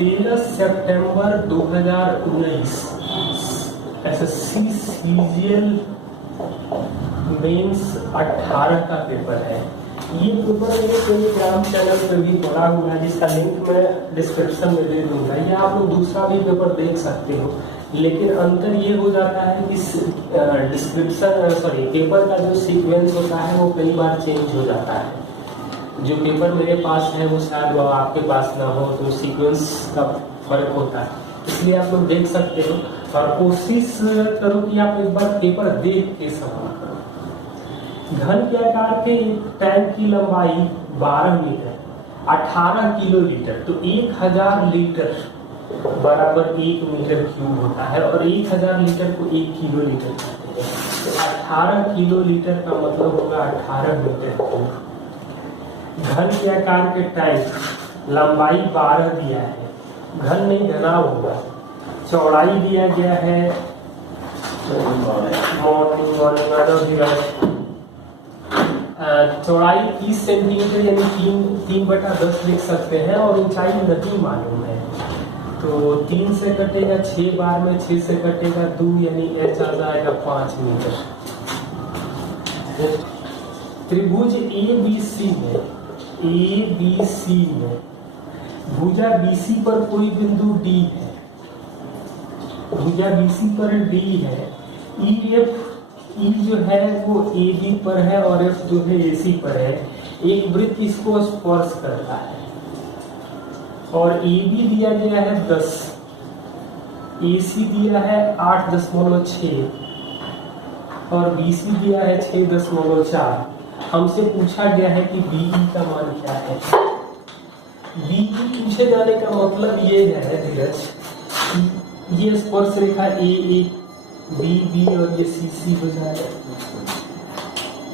13 सितंबर 2019 SSC CGL mains 18 का paper है। ये पेपर मेरे टेलीग्राम चैनल पर भी पड़ा हुआ है, जिसका लिंक मैं डिस्क्रिप्शन में दे दूंगा। या आप लोग दूसरा भी पेपर देख सकते हो, लेकिन अंतर ये हो जाता है कि पेपर का जो सीक्वेंस होता है वो कई बार चेंज हो जाता है। जो पेपर मेरे पास है वो शायद वो आपके पास ना हो, तो सीक्वेंस का फर्क होता है, इसलिए आप लोग देख सकते हो। और कोशिश करो कि आप एक बार पेपर देख के सवाल करो। घन के आकार के टैंक की लंबाई 12 मीटर 18 किलो लीटर, तो 1000 लीटर बराबर 1 मीटर क्यूब होता है, और 1000 लीटर को 1 किलो लीटर कहते हैं। तो 18 किलो लीटर का मतलब होगा 18 मीटर क्यूब। घन के आकार के टैंक लंबाई 12 दिया है, घन नहीं घना होगा। चौड़ाई दिया गया है चौड़ाई 30 सेंटीमीटर यानी 3/10 लिख सकते हैं, और ऊंचाई नहीं मालूम है। तो 3 से कटेगा 6 बार में, 6 से कटेगा 2 यानी h आ जाएगा 5 मीटर। त्रिभुज ABC में भुजा BC पर कोई बिंदु D है, भुजा BC पर D है। E जो है वो AB पर है और F जो है AC पर है। एक वृत्त इसको स्पर्श करता है, और AB दिया गया है 10, AC दिया है 8.6 और BC दिया है 6.4। हमसे पूछा गया है कि BE का मान क्या है। BE पूछे जाने का मतलब ये है धीरज, ये स्पर्श रेखा AA BB और ये CC हो जाएगा।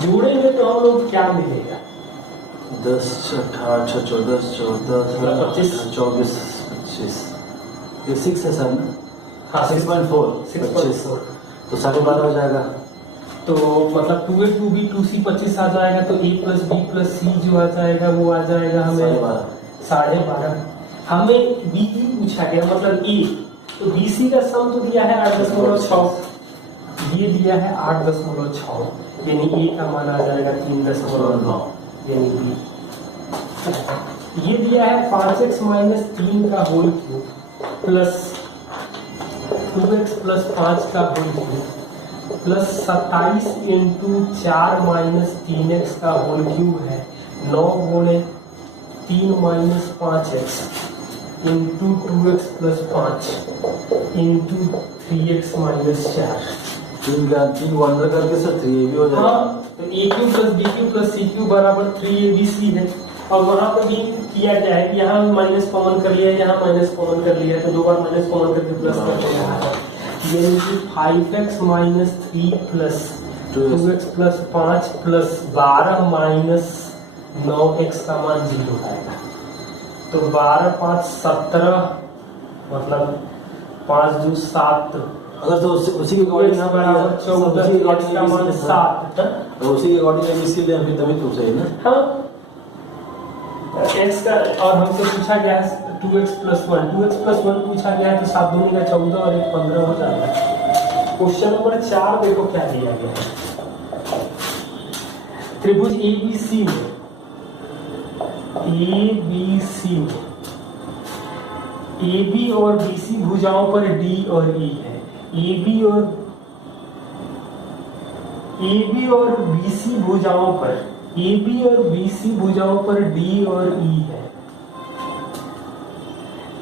जोड़ेंगे तो हम लोग क्या मिलेगा? 10, 8, 14, 25, 25। ये 6 है सर ना? हाँ 6.4 25 तो 12.5 हो जाएगा। तो मतलब 2A 2B 2C 25 आ जाएगा, तो A + B + C जो आ जाएगा वो आ जाएगा हमें 12.5। हमें BE पूछा गया मतलब A, तो BC का सम तो दिया है 8.6, ये दिया है 8.6 यानी A का मान आ जाएगा 3.9 यानी B। ये दिया है 5x - 3 का होल क्यूब प्लस 2x + 5 का होल क्यूब प्लस 27 × 4 - 3x का होल क्यूब है। 9 × 3 - 5x × 2x + 5 × 3x - 4। 3 को अंदर करके सर 3AB हो जाएगा। हाँ, तो AQ + BQ + CQ बराबर 3ABC है। और वहां पर भी किया गया है कि यहाँ माइनस कॉमन कर लिया, यहाँ माइनस कॉमन कर लिया, तो 2 बार माइनस कॉमन करके प्लस कर लिया है। यानी कि 5x - 3 + 2x + 5 + 12 - 9x का मान 0 आएगा। तो 12 × 5 = 17, मतलब 5 × 2 = 7। अगर तो उसी के अकॉर्डिंग यहाँ बराबर 14 x का मान 7, तो उसी के अकॉर्डिंग इसके लिए फिर तभी तो सही ना। हाँ x का, और हमसे पूछा गया है 2x + 1, 2x + 1 पूछा गया है, तो 7 दूनी का 14 और 1 15 हो जाएगा। क्वेश्चन नंबर 4 देखो क्या दिया गया है। त्रिभुज ABC में AB और BC भुजाओं पर D और E है। AB और BC भुजाओं पर D और E है।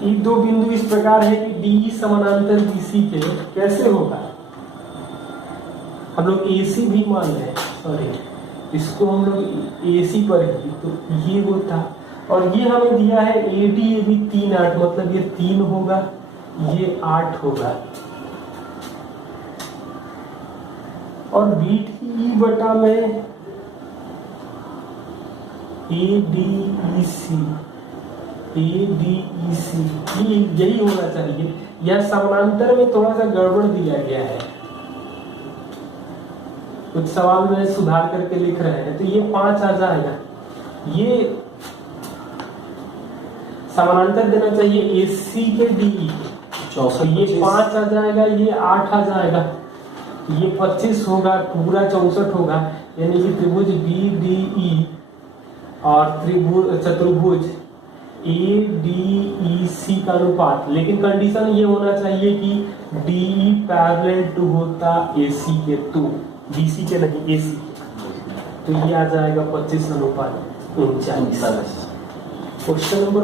ये दो बिंदु इस प्रकार है कि DE समानांतर BC के कैसे होगा? हम लोग AC भी मान रहे हैं, सॉरी इसको हम लोग AC पर ही, तो ये वो था। और ये हमें दिया है AD AB 3 8, मतलब ये 3 होगा, ये 8 होगा। और BDE बटा में ADEC यही होना चाहिए। यह समानांतर में थोड़ा सा गड़बड़ दिया गया है, कुछ सवाल में सुधार करके लिख रहे हैं, तो ये 5 आ जाएगा। ये समानांतर देना चाहिए AC के DE। तो 64 ये 25 5 आ जाएगा, ये 8 आ जाएगा, ये 25 होगा, पूरा 64 होगा। यानी कि त्रिभुज BDE और त्रिभुज चतुर्भुज ADEC का अनुपात, लेकिन कंडीशन ये होना चाहिए कि DE पैरेलल टू होता AC के, तो BC के नहीं AC के। तो ये आ जाएगा 25:39। क्वेश्चन नंबर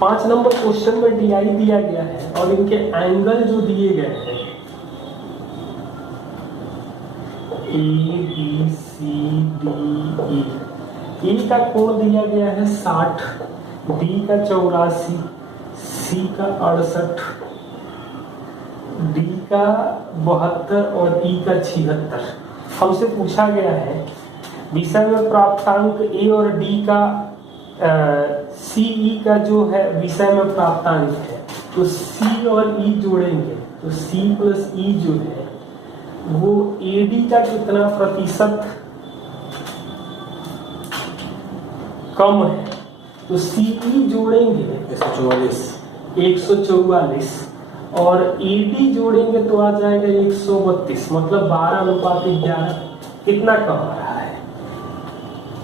5 नंबर क्वेश्चन में DI दिया गया है और इनके एंगल जो दिए गए हैं ABCDE। A का कोण दिया गया है 60, B का 84, C का 68, D का 72 और E का 76। हमसे पूछा गया है विषय में प्राप्तांक A और D का CE का जो है विषय में प्राप्तांक है, तो C और E जोड़ेंगे तो C प्लस E जो है वो AD का कितना प्रतिशत कम है, तो CE जोड़ेंगे 144 और AD जोड़ेंगे तो आ जाएगा 132, मतलब 12:11 कितना कम आ रहा है?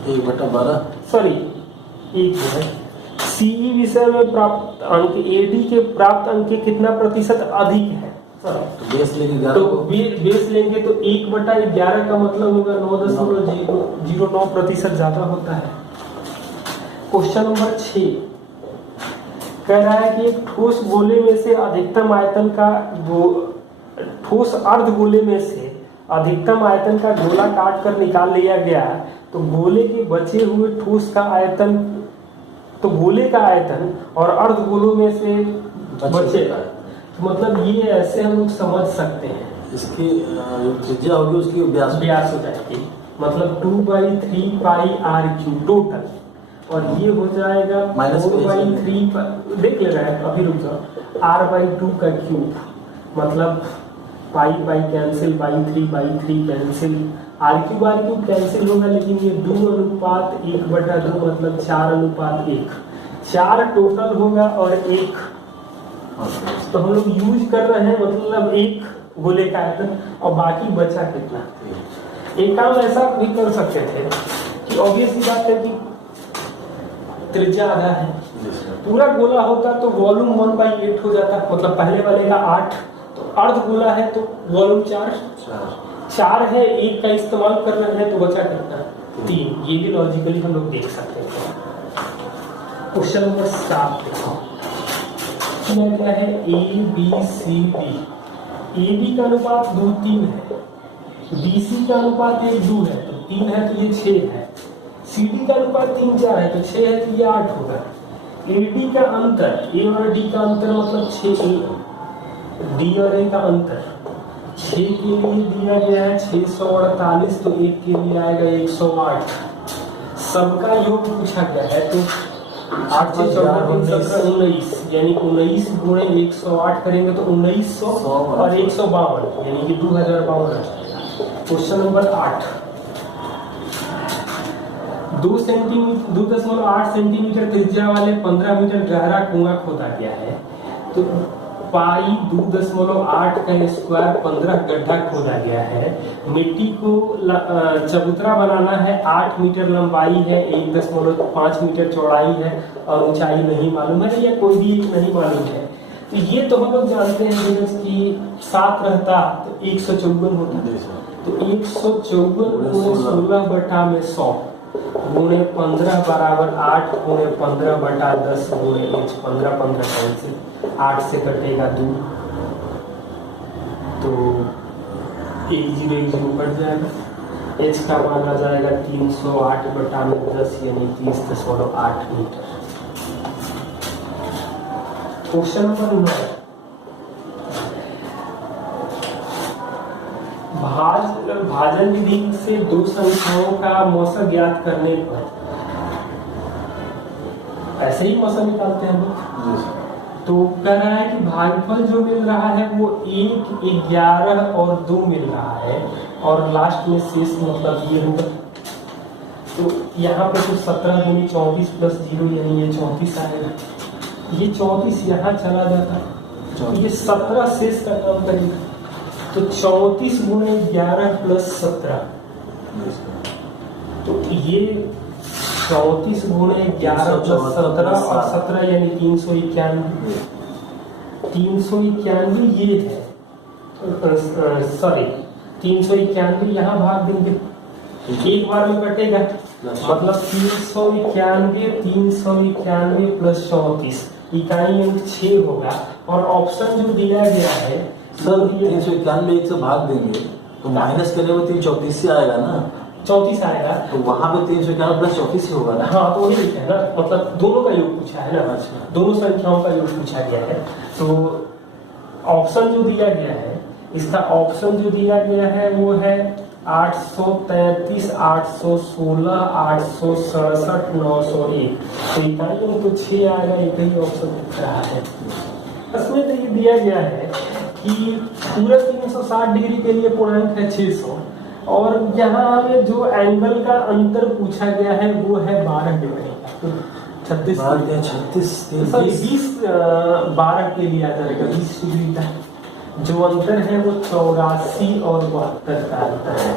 1/12 सॉरी एक है CE विषय में प्राप्त अंक AD के प्राप्त अंक के कितना प्रतिशत अधिक है? तो बेस लेंगे तो बेस लेंगे तो 1/11 का मतलब होगा 9.09% ज्यादा होता है। क्वेश्चन नंबर 6 कह रहा है कि एक ठोस गोले में से अधिकतम आयतन का ठोस अर्ध गोले में से अधिकतम आयतन का गोला काट कर निकाल लिया गया, तो गोले के बचे हुए ठोस का आयतन, तो गोले का आयतन और अर्ध गोलों में से बचेगा। तो मतलब ये ऐसे हम लोग समझ सकते हैं, इसकी जो त्रिज्या होगी उसकी व्यास हो जाएगी, मतलब 2/3 पाई r³ टोटल, और ये हो जाएगा -4/3 देख ले रहा है अभी, रुक जाओ, r/2 का क्यूब, मतलब pi cancel, 3/3 cancel, r³ cancel होगा, लेकिन ये 2:1/2 मतलब 4:1, 4 टोटल होगा और 1 तो हम लोग यूज कर रहे हैं, मतलब 1 गोले का आयतन और बाकी बचा कितना। एक काम ऐसा भी कर सकते थे कि ऑब्वियस सी बात है कि त्रिज्या आधा है, पूरा गोला होता तो वॉल्यूम 1/8 हो जाता, मतलब पहले वाले का 8, तो अर्ध गोला है तो वॉल्यूम 4 है, 1 का इस्तेमाल कर रहे हैं तो बचा कितना 3। ये भी लॉजिकली हम लोग देख सकते हैं। क्वेश्चन नंबर 7 देखो क्या है, ABCD। AB का अनुपात 2:3 है, BC का अनुपात 1:2 है, तो 3 है तो ये 6 है, CD का अनुपात 3:4 है तो 6 है तो ये 8 होगा। AD का अंतर, A और D का अंतर मतलब 6A, D और A का अंतर 6 के लिए दिया गया है 648, तो 1 के लिए आएगा 108। सबका योग पूछा गया है, तो 8 से 19, यानी 19 गुणे 108 करेंगे तो 1900 और 152, यानी कि 2052। क्वेश्चन नंबर 8 2.8 सेंटीमीटर त्रिज्या वाले 15 मीटर गहरा कुआं खोदा गया है, तो पाई 2.8 का स्क्वायर 15 गड्ढा खोदा गया है। मिट्टी को चबूतरा बनाना है, 8 मीटर लंबाई है, 1.5 मीटर चौड़ाई है और ऊंचाई नहीं मालूम है, या कोई भी एक नहीं मालूम है। तो ये तो हम लोग जानते हैं कि 7 रहता तो 154 होता, तो 154 16/100 गुणे 15 बराबर 8 गुणे 15/10 गुणे h, 15 कैंसिल, 8 से कटेगा 2, तो 1 0 कट जाएगा, h का मान आ जाएगा 308/10 यानी 30.8 मीटर। क्वेश्चन नंबर 9 भाजन विधि से दो संख्याओं का मौसा ज्ञात करने पर, ऐसे ही मौसा निकालते हैं हम लोग, तो कह रहा है कि भागफल जो मिल रहा है वो 1, 11 और 2 मिल रहा है, और लास्ट में शेष मतलब ये होगा तो यहाँ पे तो 17 दूनी 34 प्लस 0 यानी ये 34 आएगा। ये 34 यहाँ चला जाता तो ये 17 शेष का काम करेगा। तो 34 गुणे 11 प्लस 17, तो ये 34 गुणे 11 प्लस 17 और 17 यानी 391। 391 ये है, सॉरी 391 यहाँ भाग देंगे, एक बार में कटेगा, मतलब 391 प्लस 34 इकाई अंक 6 होगा। और ऑप्शन जो दिया गया है सर 391 एक से भाग देंगे तो माइनस करने में 334 से आएगा ना, 34 आएगा, तो वहां पे 391 प्लस 34 ही होगा ना। हाँ तो वही लिखा है ना, मतलब दोनों का योग पूछा है ना, अच्छा। दोनों संख्याओं का योग पूछा गया है। तो ऑप्शन जो दिया गया है, इसका ऑप्शन जो दिया गया है वो है 833, 816, 867, 901। तो इकाइयों तो 6 आएगा, एक ही ऑप्शन दिख रहा है। इसमें तो ये दिया गया है कि पूरे 360 डिग्री के लिए पूर्णांक है 600, और यहाँ हमें जो एंगल का अंतर पूछा गया है वो है 12 डिग्री का। 36 सॉरी 12 के लिए आ जाएगा 20 डिग्री का। जो अंतर है वो 84 और 72 का अंतर है।